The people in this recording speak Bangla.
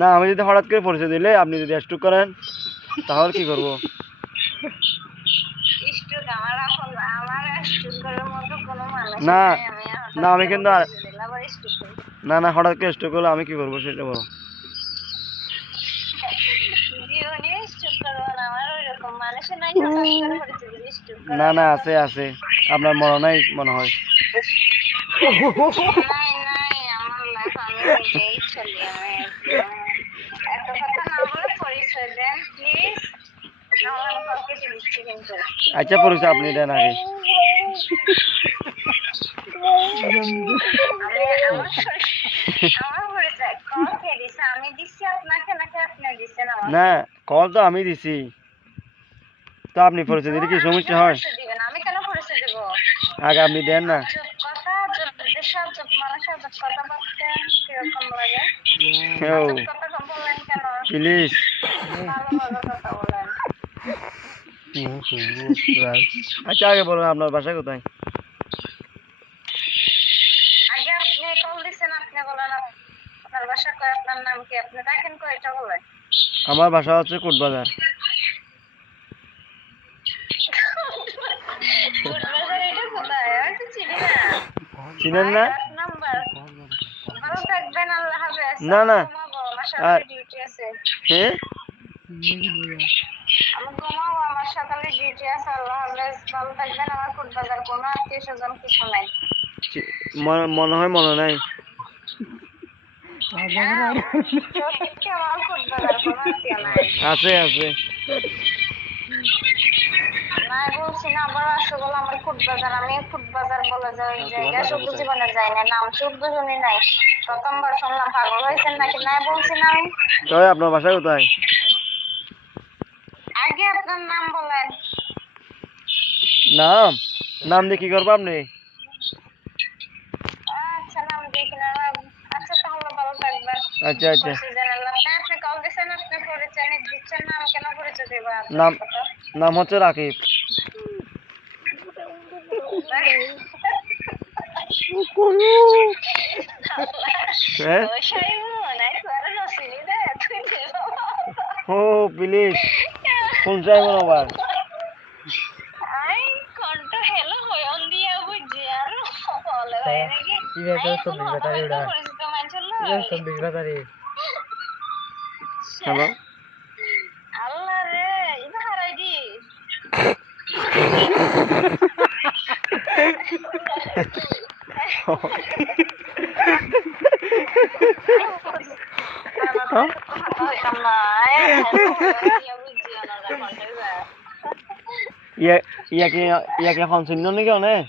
না আমি যদি হঠাৎ করে পরিচয় দিলে আপনি যদি স্ট্রোক করেন তাহলে কি করব? না না আমি কিন্তু না না হঠাৎ করে স্ট্রোক করলে আমি কি করবো সেটা বলো। না না আছে আছে আপনার মনে নাই মনে হয়। আচ্ছা পরিচয় আপনি দেন আগে। না কল তো আমি দিছি, তো আপনি পরিচয় দিলে কি সমস্যা হয়? আগে আপনি দেন না। প্লিজ আচ্ছা আগে বলুন আপনার বাসা কোথায়? আমার বাসা হচ্ছে কোটবাজার। চিনেন না? না না হ্যাঁ মনে হয় মনে নাই। আছে আছে আপনার বাসা কোথায়? নাম নাম দিয়ে কি করবো আপনি? আচ্ছা আচ্ছা নাম নাম হচ্ছে রাকিব। ও প্লিজ ফোন চাইব না আবার। হ্যালো ইয়াকে এখন চিহ্ন নাকি অনেক